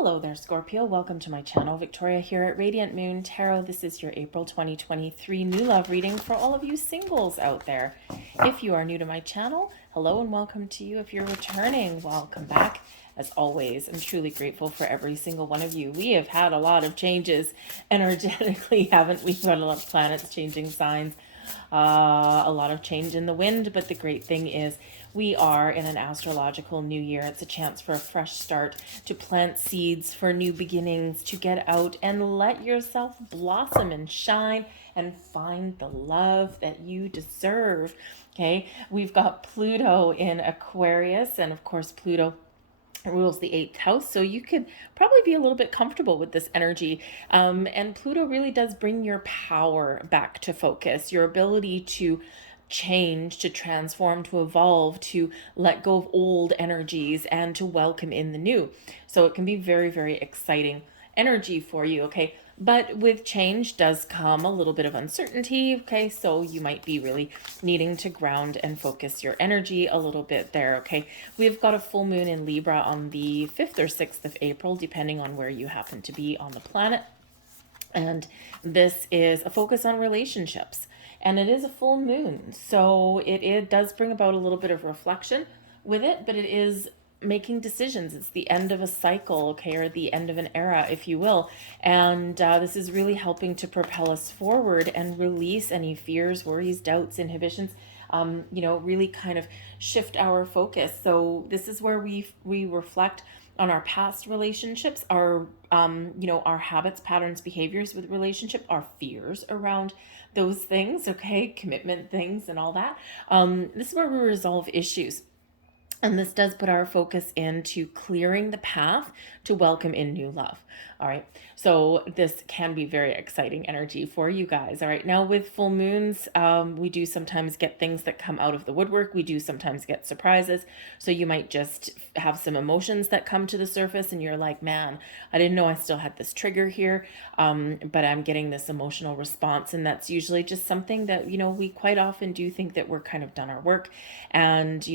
Hello there, Scorpio. Welcome to my channel. Victoria here at Radiant Moon Tarot. This is your April 2023 new love reading for all of you singles out there. If you are new to my channel, hello and welcome to you. If you're returning, welcome back. As always, I'm truly grateful for every single one of you. We have had a lot of changes energetically, haven't we? We've got a lot of planets changing signs. A lot of change in the wind, but the great thing is we are in an astrological new year. It's a chance for a fresh start, to plant seeds for new beginnings, to get out and let yourself blossom and shine and find the love that you deserve. Okay, we've got Pluto in Aquarius, and of course Pluto rules the eighth house, so you could probably be a little bit comfortable with this energy. And Pluto really does bring your power back to focus, your ability to change, to transform, to evolve, to let go of old energies and to welcome in the new. So it can be very, very exciting energy for you. Okay, but with change does come a little bit of uncertainty. Okay, so you might be really needing to ground and focus your energy a little bit there. Okay, we've got a full moon in Libra on the 5th or 6th of April, depending on where you happen to be on the planet. And this is a focus on relationships, and it is a full moon, so it does bring about a little bit of reflection with it, but it is making decisions. It's the end of a cycle, okay, or the end of an era, if you will. And this is really helping to propel us forward and release any fears, worries, doubts, inhibitions. Really kind of shift our focus. So this is where we reflect on our past relationships, our our habits, patterns, behaviors with relationship, our fears around those things, okay, commitment things and all that. This is where we resolve issues. And this does put our focus into clearing the path to welcome in new love. All right. So this can be very exciting energy for you guys. All right. Now with full moons, we do sometimes get things that come out of the woodwork. We do sometimes get surprises. So you might just have some emotions that come to the surface and you're like, man, I didn't know I still had this trigger here. But I'm getting this emotional response. And that's usually just something that, we quite often do think that we're kind of done our work. And,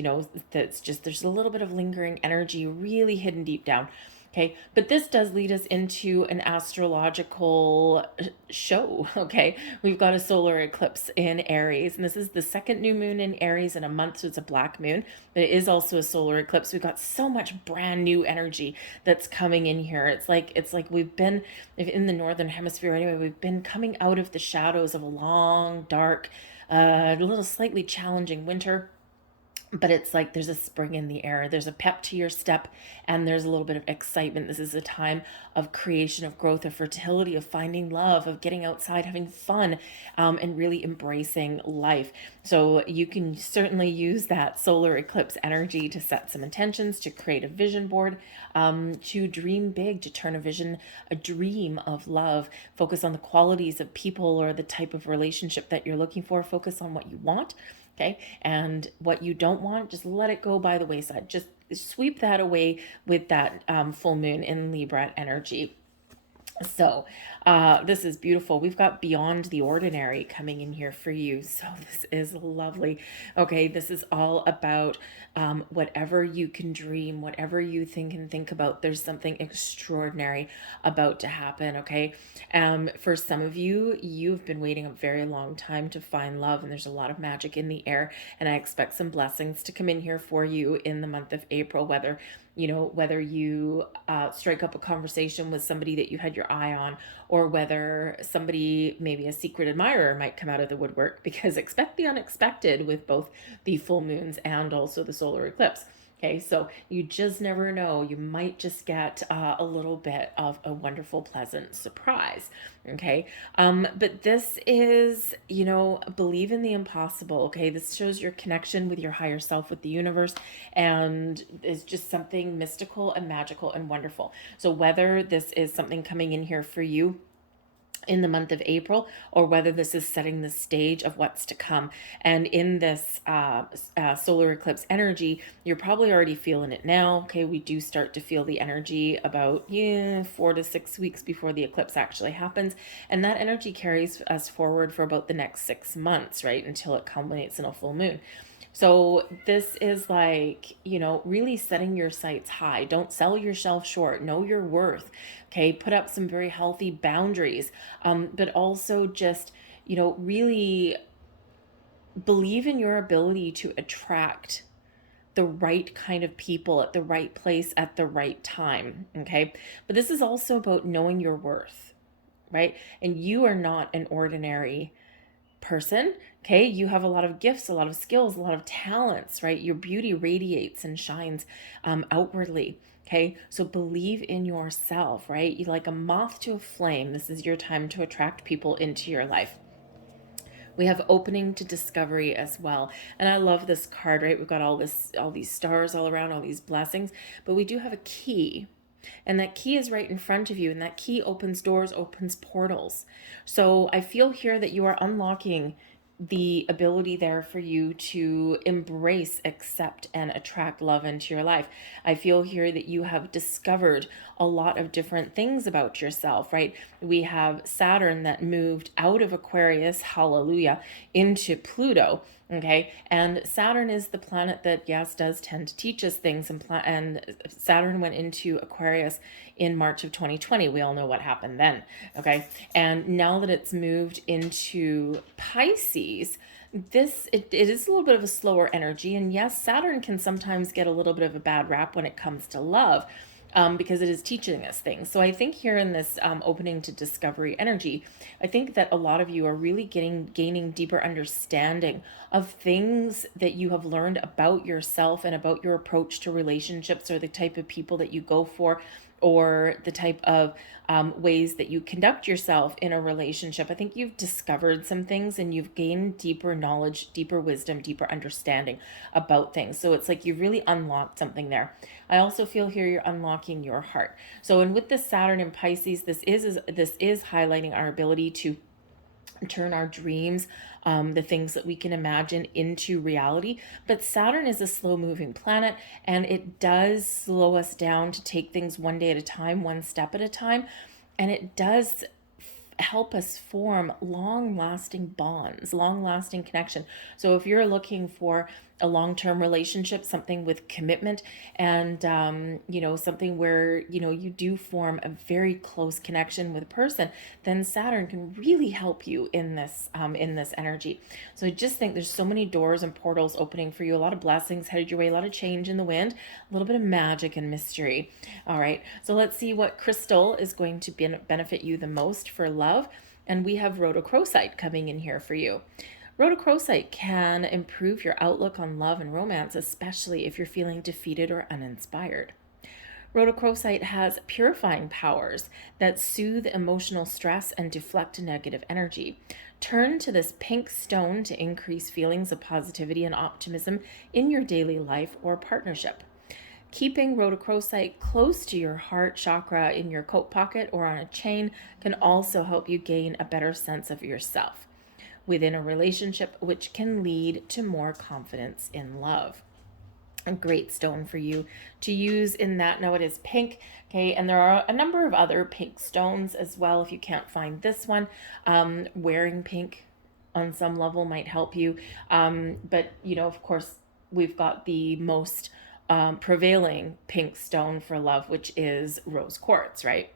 that's just, there's a little bit of lingering energy really hidden deep down. Okay, but this does lead us into an astrological show. Okay, we've got a solar eclipse in Aries, and this is the second new moon in Aries in a month, so it's a black moon, but it is also a solar eclipse. We've got so much brand new energy that's coming in here. It's like we've been in the northern hemisphere anyway. We've been coming out of the shadows of a long, dark, a little slightly challenging winter. But it's like there's a spring in the air, there's a pep to your step, and there's a little bit of excitement. This is a time of creation, of growth, of fertility, of finding love, of getting outside, having fun, and really embracing life. So you can certainly use that solar eclipse energy to set some intentions, to create a vision board, to dream big, to turn a dream of love, focus on the qualities of people or the type of relationship that you're looking for, focus on what you want. Okay. And what you don't want, just let it go by the wayside. Just sweep that away with that full moon in Libra energy. So this is beautiful. We've got Beyond the Ordinary coming in here for you. So this is lovely. Okay, this is all about whatever you can dream, whatever you think about. There's something extraordinary about to happen. Okay, for some of you, you've been waiting a very long time to find love, and there's a lot of magic in the air. And I expect some blessings to come in here for you in the month of April, whether you strike up a conversation with somebody that you had your eye on, or whether somebody, maybe a secret admirer, might come out of the woodwork, because expect the unexpected with both the full moons and also the solar eclipse. Okay, so you just never know. You might just get a little bit of a wonderful, pleasant surprise. Okay, but this is, believe in the impossible. Okay, this shows your connection with your higher self, with the universe, and is just something mystical and magical and wonderful. So whether this is something coming in here for you in the month of April, or whether this is setting the stage of what's to come. And in this solar eclipse energy, you're probably already feeling it now. Okay, we do start to feel the energy about 4 to 6 weeks before the eclipse actually happens, and that energy carries us forward for about the next 6 months, right, until it culminates in a full moon. So this is like, really setting your sights high. Don't sell yourself short. Know your worth. Okay. Put up some very healthy boundaries. But also just, really believe in your ability to attract the right kind of people at the right place at the right time. Okay. But this is also about knowing your worth, right? And you are not an ordinary person. Okay, you have a lot of gifts, a lot of skills, a lot of talents, right? Your beauty radiates and shines outwardly. Okay, so believe in yourself, right? You like a moth to a flame. This is your time to attract people into your life. We have opening to discovery as well. And I love this card, right? We've got all these stars all around, all these blessings, but we do have a key. And that key is right in front of you, and that key opens doors, opens portals. So I feel here that you are unlocking the ability there for you to embrace, accept, and attract love into your life. I feel here that you have discovered a lot of different things about yourself, right? We have Saturn that moved out of Aquarius, hallelujah, into Pluto. Okay, and Saturn is the planet that, yes, does tend to teach us things, and Saturn went into Aquarius in March of 2020. We all know what happened then. Okay, and now that it's moved into Pisces, it is a little bit of a slower energy, and yes, Saturn can sometimes get a little bit of a bad rap when it comes to love. Because it is teaching us things. So I think here in this opening to discovery energy, I think that a lot of you are really gaining deeper understanding of things that you have learned about yourself and about your approach to relationships, or the type of people that you go for, or the type of ways that you conduct yourself in a relationship. I think you've discovered some things, and you've gained deeper knowledge, deeper wisdom, deeper understanding about things. So it's like you've really unlocked something there. I also feel here you're unlocking your heart. So, and with this Saturn in Pisces, this is highlighting our ability to turn our dreams, the things that we can imagine, into reality. But Saturn is a slow moving planet, and it does slow us down to take things one day at a time, one step at a time. And it does help us form long-lasting bonds, long-lasting connection. So if you're looking for a long-term relationship, something with commitment, and something where you do form a very close connection with a person, then Saturn can really help you in this energy. So I just think there's so many doors and portals opening for you, a lot of blessings headed your way, a lot of change in the wind, a little bit of magic and mystery. All right, so let's see what crystal is going to benefit you the most for love. And we have rhodochrosite coming in here for you. Rhodochrosite can improve your outlook on love and romance, especially if you're feeling defeated or uninspired. Rhodochrosite has purifying powers that soothe emotional stress and deflect negative energy. Turn to this pink stone to increase feelings of positivity and optimism in your daily life or partnership. Keeping rhodochrosite close to your heart chakra in your coat pocket or on a chain can also help you gain a better sense of yourself within a relationship, which can lead to more confidence in love. A great stone for you to use in that. Now it is pink, okay, and there are a number of other pink stones as well. If you can't find this one, wearing pink on some level might help you. But of course, we've got the most prevailing pink stone for love, which is rose quartz, right?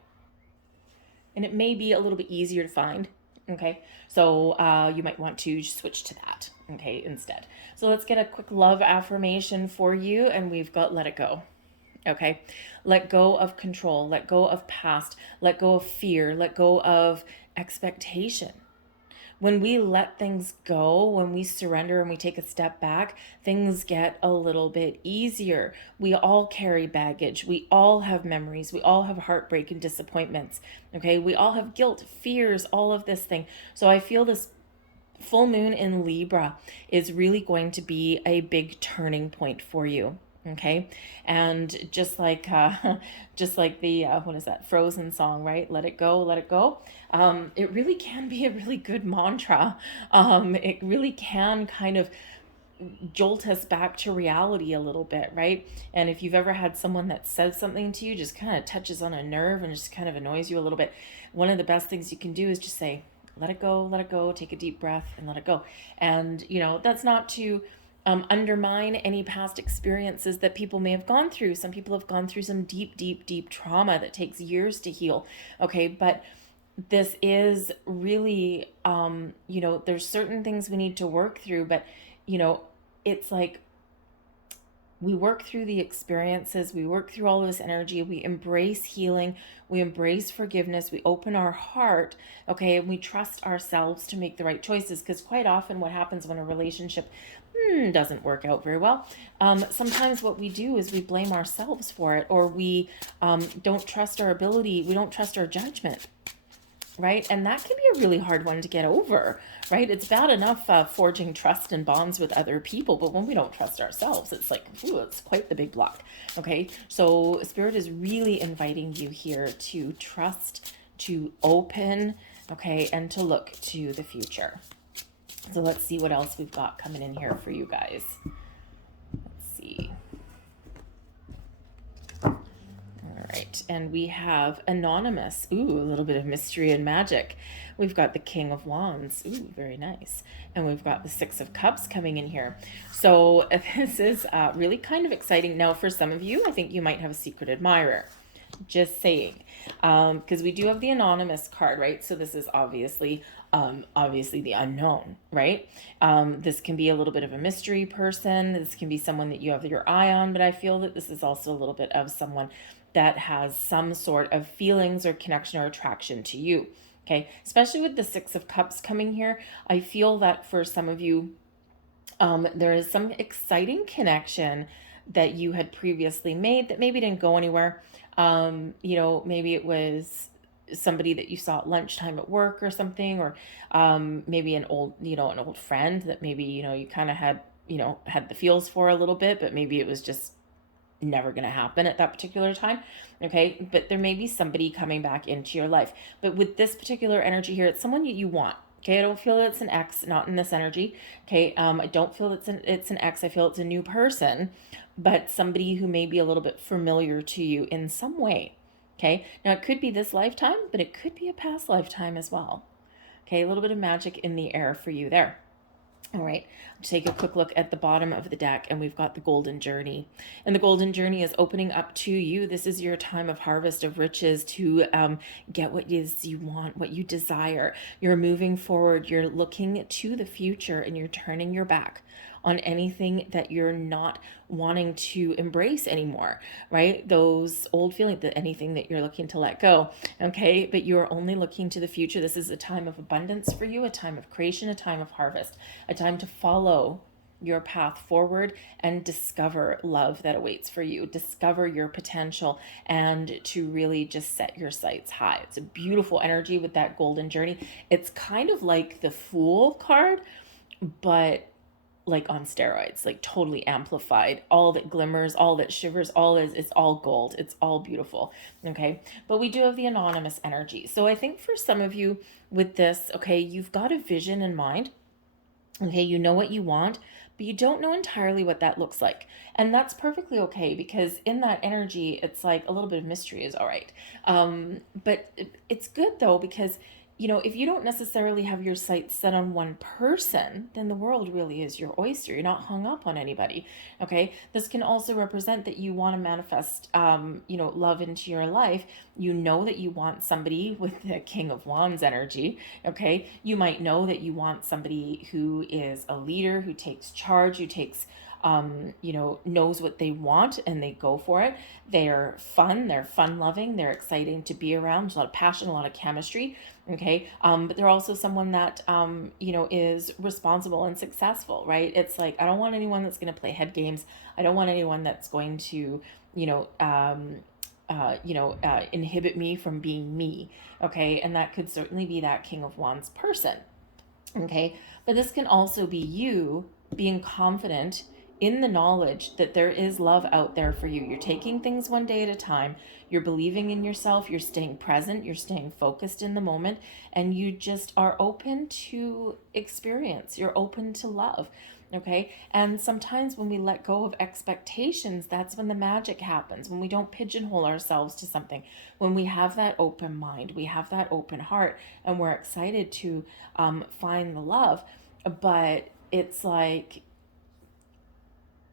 And it may be a little bit easier to find. Okay, so you might want to switch to that, okay, instead. So let's get a quick love affirmation for you, and we've got let it go. Okay, let go of control, let go of past, let go of fear, let go of expectation. When we let things go, when we surrender and we take a step back, things get a little bit easier. We all carry baggage. We all have memories. We all have heartbreak and disappointments. Okay, we all have guilt, fears, all of this thing. So I feel this full moon in Libra is really going to be a big turning point for you. Okay. And just like just like the what is that Frozen song, right? Let it go, let it go. It really can be a really good mantra. It really can kind of jolt us back to reality a little bit, right? And if you've ever had someone that says something to you, just kind of touches on a nerve and just kind of annoys you a little bit, one of the best things you can do is just say, let it go, take a deep breath and let it go. And, that's not to undermine any past experiences that people may have gone through. Some people have gone through some deep, deep, deep trauma that takes years to heal. Okay. But this is really, there's certain things we need to work through, but, it's like we work through the experiences, we work through all of this energy, we embrace healing, we embrace forgiveness, we open our heart, okay, and we trust ourselves to make the right choices. Because quite often what happens when a relationship doesn't work out very well, sometimes what we do is we blame ourselves for it, or we don't trust our ability, we don't trust our judgment. Right? And that can be a really hard one to get over, right? It's bad enough forging trust and bonds with other people, but when we don't trust ourselves, it's like, ooh, it's quite the big block. Okay. So Spirit is really inviting you here to trust, to open, okay, and to look to the future. So let's see what else we've got coming in here for you guys. Let's see. Right, and we have Anonymous. Ooh, a little bit of mystery and magic. We've got the King of Wands. Ooh, very nice. And we've got the Six of Cups coming in here. So this is really kind of exciting. Now, for some of you, I think you might have a secret admirer. Just saying. Because we do have the Anonymous card, right? So this is obviously the unknown, right? This can be a little bit of a mystery person. This can be someone that you have your eye on, but I feel that this is also a little bit of someone that has some sort of feelings or connection or attraction to you. Okay. Especially with the Six of Cups coming here. I feel that for some of you, there is some exciting connection that you had previously made that maybe didn't go anywhere. Maybe it was somebody that you saw at lunchtime at work or something, or maybe an old friend that maybe, you kind of had the feels for a little bit, but maybe it was just never going to happen at that particular time. Okay. But there may be somebody coming back into your life. But with this particular energy here, it's someone you want. Okay. I don't feel it's an ex, not in this energy. Okay. I don't feel it's an ex. I feel it's a new person, but somebody who may be a little bit familiar to you in some way. Okay. Now it could be this lifetime, but it could be a past lifetime as well. Okay. A little bit of magic in the air for you there. All right, take a quick look at the bottom of the deck, and we've got the Golden Journey. And the Golden Journey is opening up to you. This is your time of harvest of riches to get what is you want, what you desire. You're moving forward. You're looking to the future, and you're turning your back on anything that you're not wanting to embrace anymore, right? Those old feelings, that anything that you're looking to let go, okay? But you're only looking to the future. This is a time of abundance for you, a time of creation, a time of harvest, a time to follow your path forward and discover love that awaits for you, discover your potential, and to really just set your sights high. It's a beautiful energy with that Golden Journey. It's kind of like the Fool card, but like on steroids, like totally amplified. All that glimmers, all that shivers, it's all gold. It's all beautiful. Okay. But we do have the Anonymous energy. So I think for some of you with this, okay, you've got a vision in mind. Okay. You know what you want, but you don't know entirely what that looks like. And that's perfectly okay, because in that energy, it's like a little bit of mystery is all right. But it's good though, because if you don't necessarily have your sights set on one person, then the world really is your oyster. You're not hung up on anybody. Okay. This can also represent that you want to manifest, love into your life. You know that you want somebody with the King of Wands energy. Okay. You might know that you want somebody who is a leader, who takes charge, who takes knows what they want and they go for it. They're fun loving, they're exciting to be around. There's a lot of passion, a lot of chemistry. Okay. But they're also someone that, is responsible and successful, right? It's like, I don't want anyone that's going to play head games. I don't want anyone that's going to, inhibit me from being me. Okay. And that could certainly be that King of Wands person. Okay. But this can also be you being confident in the knowledge that there is love out there for you. You're taking things one day at a time. You're believing in yourself. You're staying present. You're staying focused in the moment. And you just are open to experience. You're open to love. Okay. And sometimes when we let go of expectations, that's when the magic happens. When we don't pigeonhole ourselves to something, when we have that open mind, we have that open heart, and we're excited to find the love. But it's like,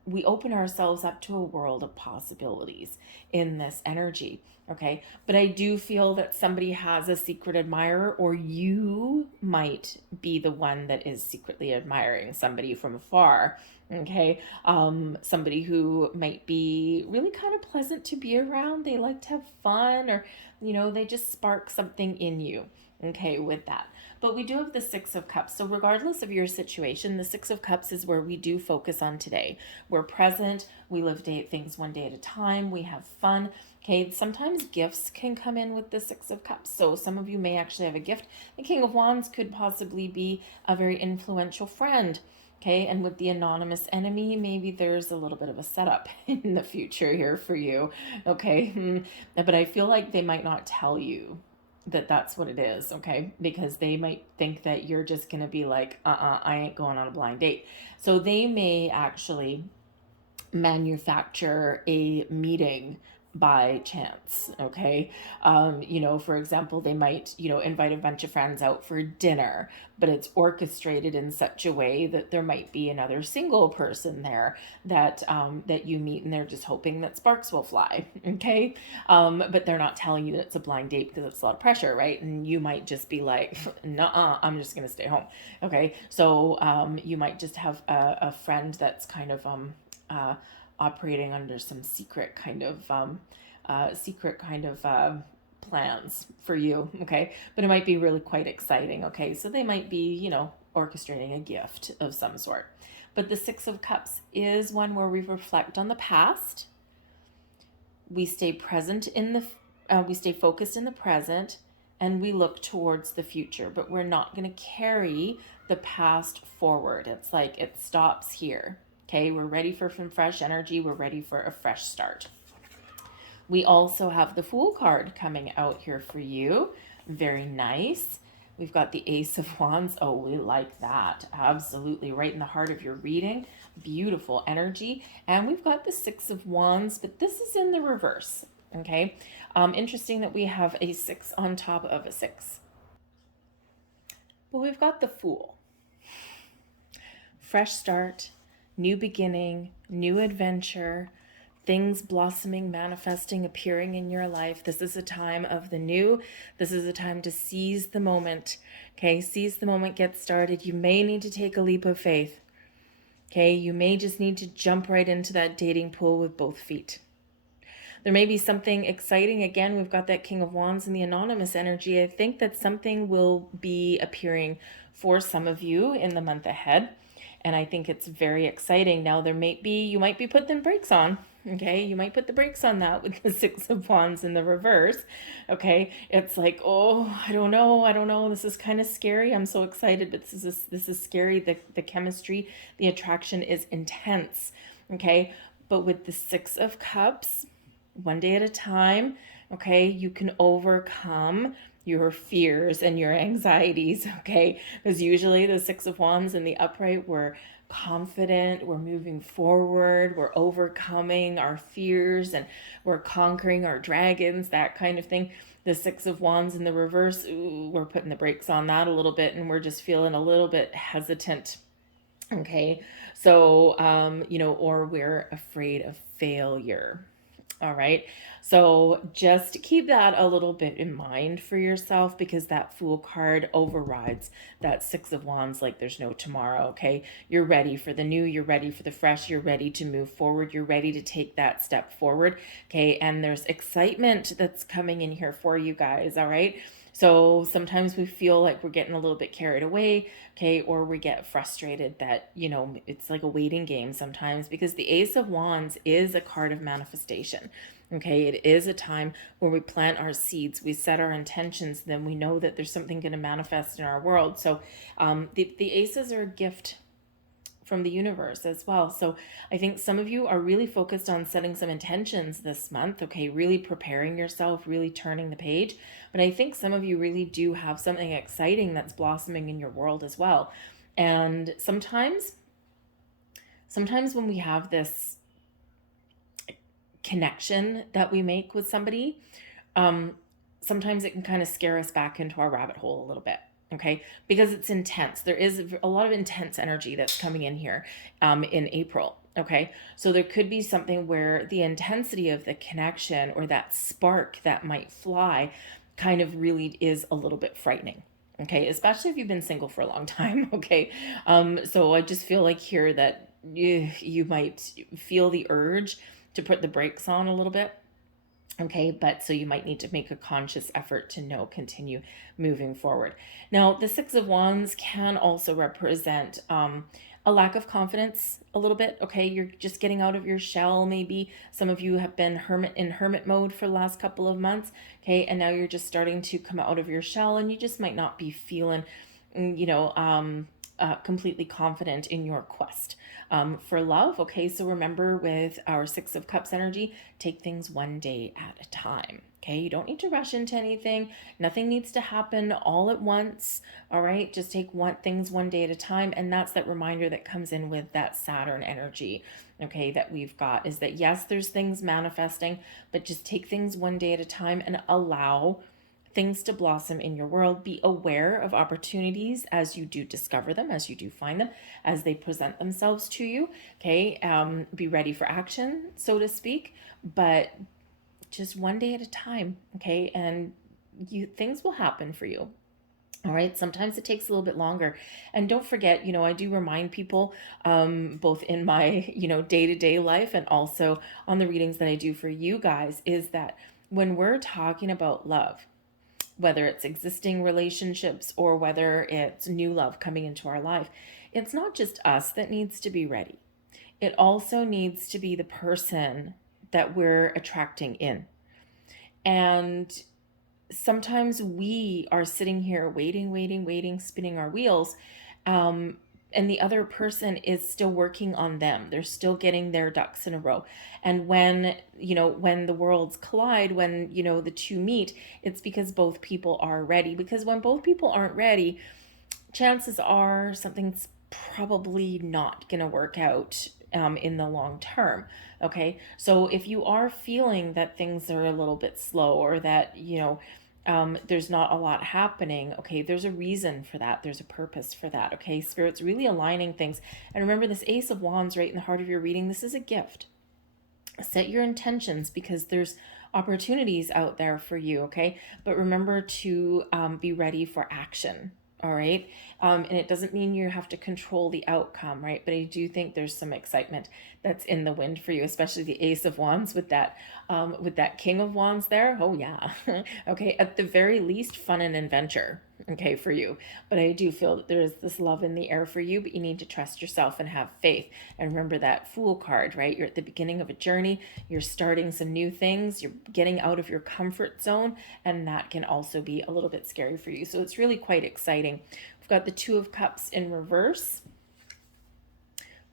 we open ourselves up to a world of possibilities in this energy. Okay. But I do feel that somebody has a secret admirer, or you might be the one that is secretly admiring somebody from afar. Okay. Somebody who might be really kind of pleasant to be around. They like to have fun, or, they just spark something in you. Okay. With that. But we do have the Six of Cups. So regardless of your situation, the Six of Cups is where we do focus on today. We're present. We live things one day at a time. We have fun. Okay, sometimes gifts can come in with the Six of Cups. So some of you may actually have a gift. The King of Wands could possibly be a very influential friend. Okay, and with the anonymous enemy, maybe there's a little bit of a setup in the future here for you. Okay, but I feel like they might not tell you that that's what it is, okay? Because they might think that you're just going to be like, I ain't going on a blind date. So they may actually manufacture a meeting by chance, okay? For example, they might, invite a bunch of friends out for dinner, but it's orchestrated in such a way that there might be another single person there that that you meet, and they're just hoping that sparks will fly, okay? But they're not telling you that it's a blind date because it's a lot of pressure, right? And you might just be like, nuh-uh, I'm just gonna stay home, okay? So you might just have a friend that's kind of operating under some secret kind of plans for you, okay? But it might be really quite exciting, okay? So they might be, orchestrating a gift of some sort. But the Six of Cups is one where we reflect on the past. We stay present we stay focused in the present, and we look towards the future, but we're not going to carry the past forward. It's like it stops here. Okay, we're ready for some fresh energy. We're ready for a fresh start. We also have the Fool card coming out here for you. Very nice. We've got the Ace of Wands. Oh, we like that. Absolutely. Right in the heart of your reading. Beautiful energy. And we've got the Six of Wands, but this is in the reverse. Okay. Interesting that we have a 6 on top of a 6. But we've got the Fool. Fresh start. New beginning, new adventure, things blossoming, manifesting, appearing in your life. This is a time of the new. This is a time to seize the moment. Okay, seize the moment, get started. You may need to take a leap of faith. Okay, you may just need to jump right into that dating pool with both feet. There may be something exciting. Again, we've got that King of Wands and the anonymous energy. I think that something will be appearing for some of you in the month ahead. And I think it's very exciting. Now, you might be putting brakes on, okay? You might put the brakes on that with the Six of Wands in the reverse, okay? It's like, oh, I don't know. This is kind of scary. I'm so excited, but this is scary. The chemistry, the attraction is intense, okay? But with the Six of Cups, one day at a time, okay, you can overcome your fears and your anxieties, okay? Because usually the Six of Wands in the upright, we're confident, we're moving forward, we're overcoming our fears, and we're conquering our dragons, that kind of thing. The Six of Wands in the reverse, ooh, we're putting the brakes on that a little bit, and we're just feeling a little bit hesitant, okay? So, or we're afraid of failure. All right. So just keep that a little bit in mind for yourself, because that Fool card overrides that Six of Wands like there's no tomorrow. Okay. You're ready for the new. You're ready for the fresh. You're ready to move forward. You're ready to take that step forward. Okay. And there's excitement that's coming in here for you guys. All right. So sometimes we feel like we're getting a little bit carried away, okay, or we get frustrated that, it's like a waiting game sometimes, because the Ace of Wands is a card of manifestation, okay? It is a time where we plant our seeds, we set our intentions, then we know that there's something going to manifest in our world. So the aces are a gift from the universe as well. So I think some of you are really focused on setting some intentions this month, okay, really preparing yourself, really turning the page. But I think some of you really do have something exciting that's blossoming in your world as well. And sometimes when we have this connection that we make with somebody, sometimes it can kind of scare us back into our rabbit hole a little bit. Okay, because it's intense. There is a lot of intense energy that's coming in here in April. Okay, so there could be something where the intensity of the connection or that spark that might fly kind of really is a little bit frightening. Okay, especially if you've been single for a long time. Okay, so I just feel like here that you might feel the urge to put the brakes on a little bit. Okay, but so you might need to make a conscious effort to continue moving forward. Now, the Six of Wands can also represent a lack of confidence a little bit. Okay, you're just getting out of your shell. Maybe some of you have been hermit mode for the last couple of months. Okay, and now you're just starting to come out of your shell, and you just might not be feeling, completely confident in your quest for love. Okay, so remember with our Six of Cups energy, take things one day at a time. Okay, you don't need to rush into anything. Nothing needs to happen all at once. All right, just take things one day at a time. And that's that reminder that comes in with that Saturn energy, okay, that we've got, is that yes, there's things manifesting, but just take things one day at a time and allow things to blossom in your world. Be aware of opportunities as you do discover them, as you do find them, as they present themselves to you. Okay, be ready for action, so to speak, but just one day at a time. Okay, and things will happen for you. All right, sometimes it takes a little bit longer. And don't forget, I do remind people, both in my, day-to-day life and also on the readings that I do for you guys, is that when we're talking about love, whether it's existing relationships or whether it's new love coming into our life, it's not just us that needs to be ready. It also needs to be the person that we're attracting in. And sometimes we are sitting here waiting, spinning our wheels. And the other person is still working on them. They're still getting their ducks in a row. And when the worlds collide, when the two meet, it's because both people are ready. Because when both people aren't ready, chances are something's probably not going to work out in the long term. Okay, so if you are feeling that things are a little bit slow, or that there's not a lot happening, okay, there's a reason for that. There's a purpose for that. Okay, Spirit's really aligning things. And remember, this Ace of Wands right in the heart of your reading, this is a gift. Set your intentions, because there's opportunities out there for you. Okay, but remember to be ready for action. All right, and it doesn't mean you have to control the outcome, right? But I do think there's some excitement that's in the wind for you, especially the Ace of Wands with that King of Wands there. Oh yeah. Okay, at the very least, fun and adventure, okay, for you. But I do feel that there is this love in the air for you, but you need to trust yourself and have faith. And remember that Fool card, right? You're at the beginning of a journey. You're starting some new things. You're getting out of your comfort zone, and that can also be a little bit scary for you. So it's really quite exciting. We've got the Two of Cups in reverse.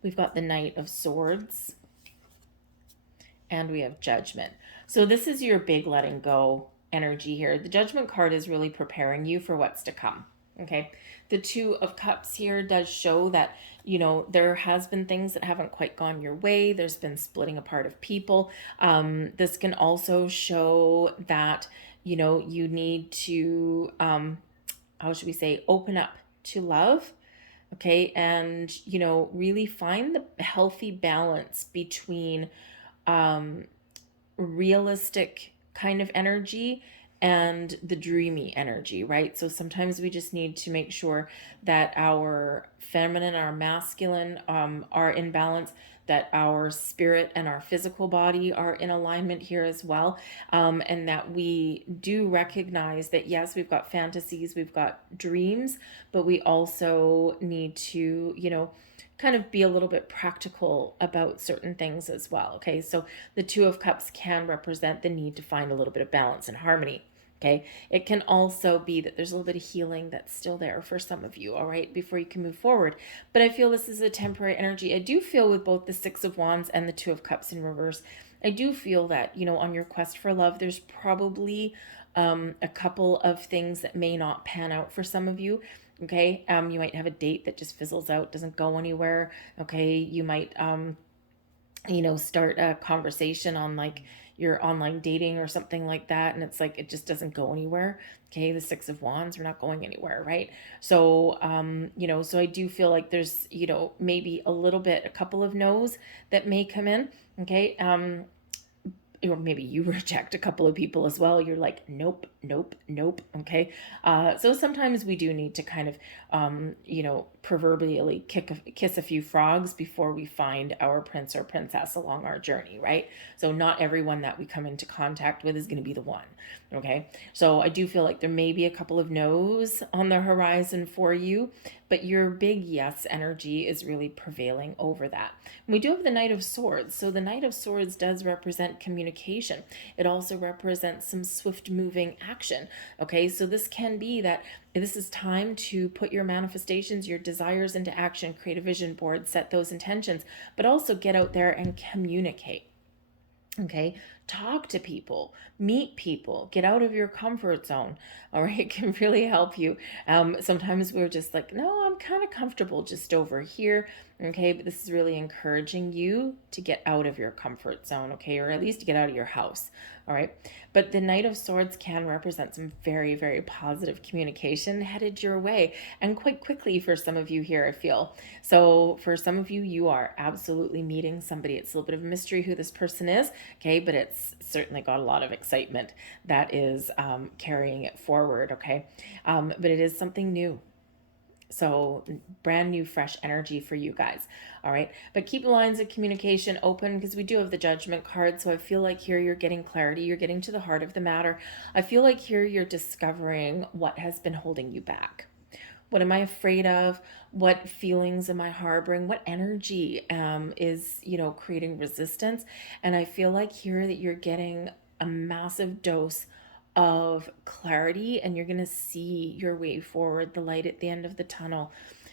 We've got the Knight of Swords. And we have Judgment. So this is your big letting go energy here. The Judgment card is really preparing you for what's to come. Okay. The Two of Cups here does show that, there has been things that haven't quite gone your way. There's been splitting apart of people. This can also show that, you need to, how should we say, open up to love. Okay. And, really find the healthy balance between realistic kind of energy and the dreamy energy, right? So sometimes we just need to make sure that our feminine, our masculine are in balance, that our spirit and our physical body are in alignment here as well, and that we do recognize that, yes, we've got fantasies, we've got dreams, but we also need to, kind of be a little bit practical about certain things as well. Okay, so the Two of Cups can represent the need to find a little bit of balance and harmony. Okay, it can also be that there's a little bit of healing that's still there for some of you, all right, before you can move forward. But I feel this is a temporary energy. I do feel with both the Six of Wands and the Two of Cups in reverse, I do feel that, you know, on your quest for love, there's probably a couple of things that may not pan out for some of you. Okay, you might have a date that just fizzles out, doesn't go anywhere. Okay, you might you know, start a conversation on like your online dating or something like that, and it's like it just doesn't go anywhere. Okay, the Six of Wands, we're not going anywhere, right? So you know, so I do feel like there's, you know, maybe a couple of no's that may come in. Okay, or maybe you reject a couple of people as well. You're like, nope, nope, nope. Okay. So sometimes we do need to kind of, you know, proverbially kiss a few frogs before we find our prince or princess along our journey, right? So not everyone that we come into contact with is going to be the one. Okay. So I do feel like there may be a couple of no's on the horizon for you, but your big yes energy is really prevailing over that. And we do have the Knight of Swords. So the Knight of Swords does represent communication. It also represents some swift moving action. Okay, so this can be that this is time to put your manifestations, your desires into action, create a vision board, set those intentions, but also get out there and communicate. Okay, talk to people, meet people, get out of your comfort zone. All right, it can really help you. Sometimes we're just like, no, I'm kind of comfortable just over here. Okay, but this is really encouraging you to get out of your comfort zone, okay, or at least to get out of your house. All right, but the Knight of Swords can represent some very, very positive communication headed your way, and quite quickly for some of you here, I feel. So for some of you, you are absolutely meeting somebody. It's a little bit of a mystery who this person is, okay, but it's certainly got a lot of excitement that is carrying it forward, okay, but it is something new. So brand new, fresh energy for you guys. All right. But keep the lines of communication open because we do have the Judgment card. So I feel like here you're getting clarity. You're getting to the heart of the matter. I feel like here you're discovering what has been holding you back. What am I afraid of? What feelings am I harboring? What energy is, you know, creating resistance? And I feel like here that you're getting a massive dose of clarity and you're going to see your way forward, the light at the end of the tunnel.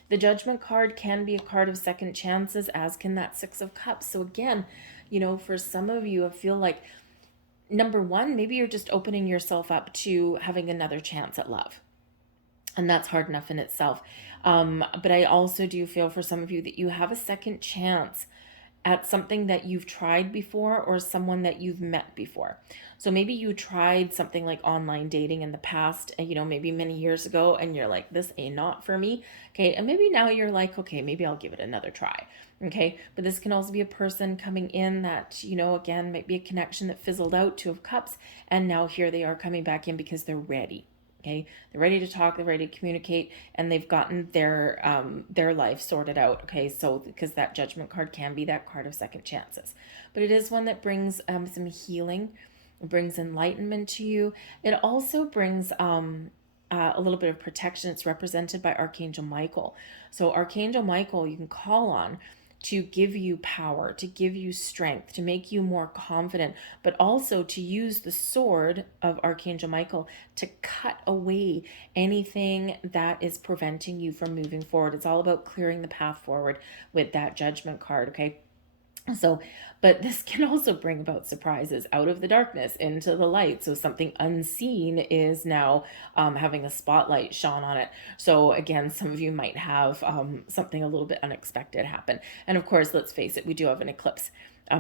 The Judgment card can be a card of second chances, as can that Six of Cups. So again, you know, for some of you, I feel like number one, maybe you're just opening yourself up to having another chance at love. And that's hard enough in itself. But I also do feel for some of you that you have a second chance at something that you've tried before or someone that you've met before. So maybe you tried something like online dating in the past, you know, maybe many years ago, and you're like, this ain't not for me. Okay. And maybe now you're like, okay, maybe I'll give it another try. Okay. But this can also be a person coming in that, you know, again, might be a connection that fizzled out, Two of Cups, and now here they are coming back in because they're ready. Okay, they're ready to talk, they're ready to communicate, and they've gotten their life sorted out. Okay, so because that Judgment card can be that card of second chances, but it is one that brings some healing, it brings enlightenment to you. It also brings a little bit of protection. It's represented by Archangel Michael. So Archangel Michael, you can call on to give you power, to give you strength, to make you more confident, but also to use the sword of Archangel Michael to cut away anything that is preventing you from moving forward. It's all about clearing the path forward with that Judgment card, okay? So, but this can also bring about surprises out of the darkness into the light. So something unseen is now having a spotlight shone on it. So again, some of you might have something a little bit unexpected happen. And of course, let's face it, we do have an eclipse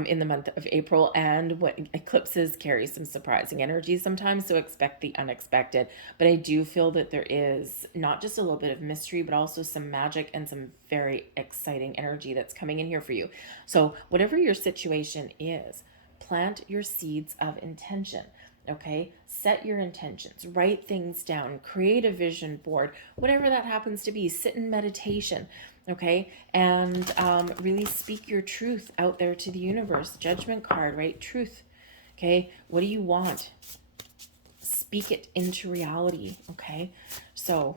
in the month of April, and what eclipses carry some surprising energy sometimes, so expect the unexpected. But I do feel that there is not just a little bit of mystery, but also some magic and some very exciting energy that's coming in here for you. So whatever your situation is, plant your seeds of intention. Okay, set your intentions, write things down, create a vision board, whatever that happens to be. Sit in meditation, okay, and really speak your truth out there to the universe. Judgment card, right? Truth. Okay, what do you want? Speak it into reality. Okay, so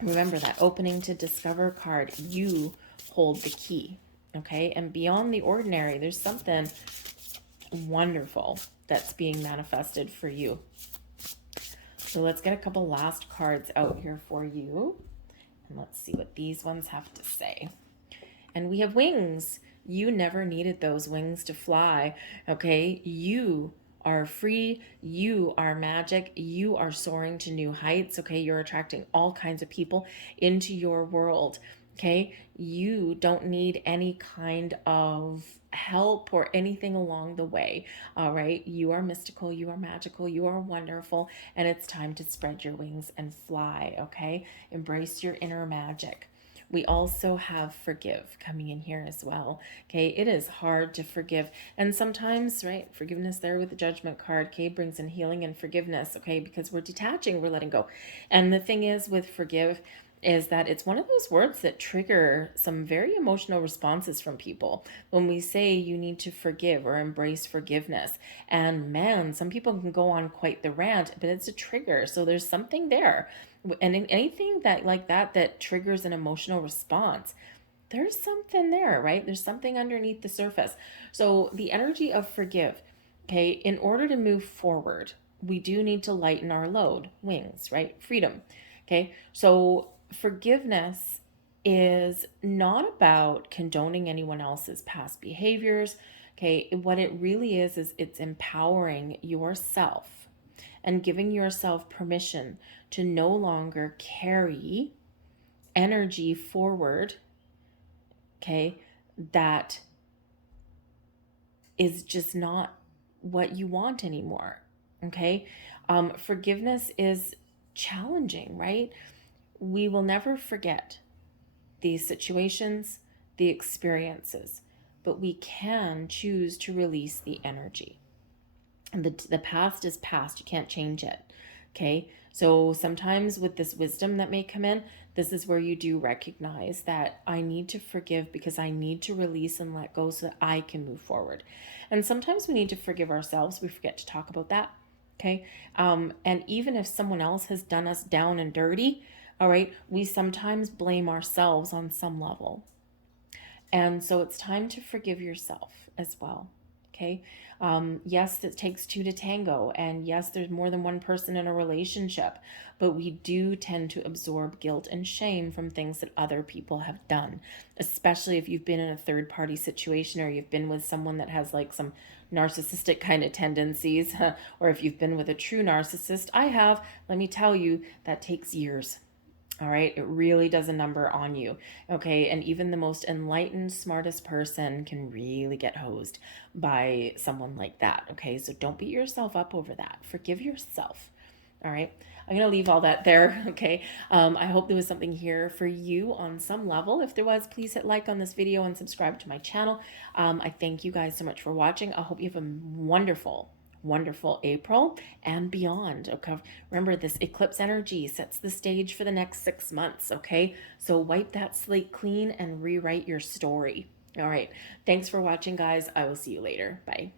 remember that opening to discover card. You hold the key. Okay, and beyond the ordinary, there's something wonderful that's being manifested for you. So let's get a couple last cards out here for you. And let's see what these ones have to say. And we have wings. You never needed those wings to fly, okay? You are free. You are magic. You are soaring to new heights, okay? You're attracting all kinds of people into your world, okay? You don't need any kind of help or anything along the way, all right? You are mystical. You are magical. You are wonderful. And it's time to spread your wings and fly, okay? Embrace your inner magic. We also have forgive coming in here as well. Okay, it is hard to forgive. And sometimes, right, forgiveness there with the judgment card, okay, brings in healing and forgiveness, okay, because we're detaching, we're letting go. And the thing is with forgive is that it's one of those words that trigger some very emotional responses from people when we say you need to forgive or embrace forgiveness. And man, some people can go on quite the rant, but it's a trigger. So there's something there. And in anything that like that triggers an emotional response, there's something there, right? There's something underneath the surface. So the energy of forgive, okay, in order to move forward, we do need to lighten our load, wings, right? Freedom. Okay. So forgiveness is not about condoning anyone else's past behaviors. Okay. What it really is it's empowering yourself and giving yourself permission to no longer carry energy forward, okay, that is just not what you want anymore, okay? Forgiveness is challenging, right? We will never forget these situations, the experiences, but we can choose to release the energy. And the past is past. You can't change it. Okay. So sometimes with this wisdom that may come in, this is where you do recognize that I need to forgive because I need to release and let go so that I can move forward. And sometimes we need to forgive ourselves. We forget to talk about that. Okay. And even if someone else has done us down and dirty, all right, we sometimes blame ourselves on some level. And so it's time to forgive yourself as well. Okay. Yes, it takes two to tango. And yes, there's more than one person in a relationship. But we do tend to absorb guilt and shame from things that other people have done, especially if you've been in a third party situation or you've been with someone that has like some narcissistic kind of tendencies, or if you've been with a true narcissist. I have. Let me tell you, that takes years. All right, it really does a number on you. Okay, and even the most enlightened, smartest person can really get hosed by someone like that. Okay, so don't beat yourself up over that. Forgive yourself. All right, I'm gonna leave all that there. Okay, I hope there was something here for you on some level. If there was, please hit like on this video and subscribe to my channel. I thank you guys so much for watching. I hope you have a wonderful April and beyond. Okay, remember this eclipse energy sets the stage for the next 6 months. Okay, so wipe that slate clean and rewrite your story. All right, thanks for watching, guys. I will see you later. Bye.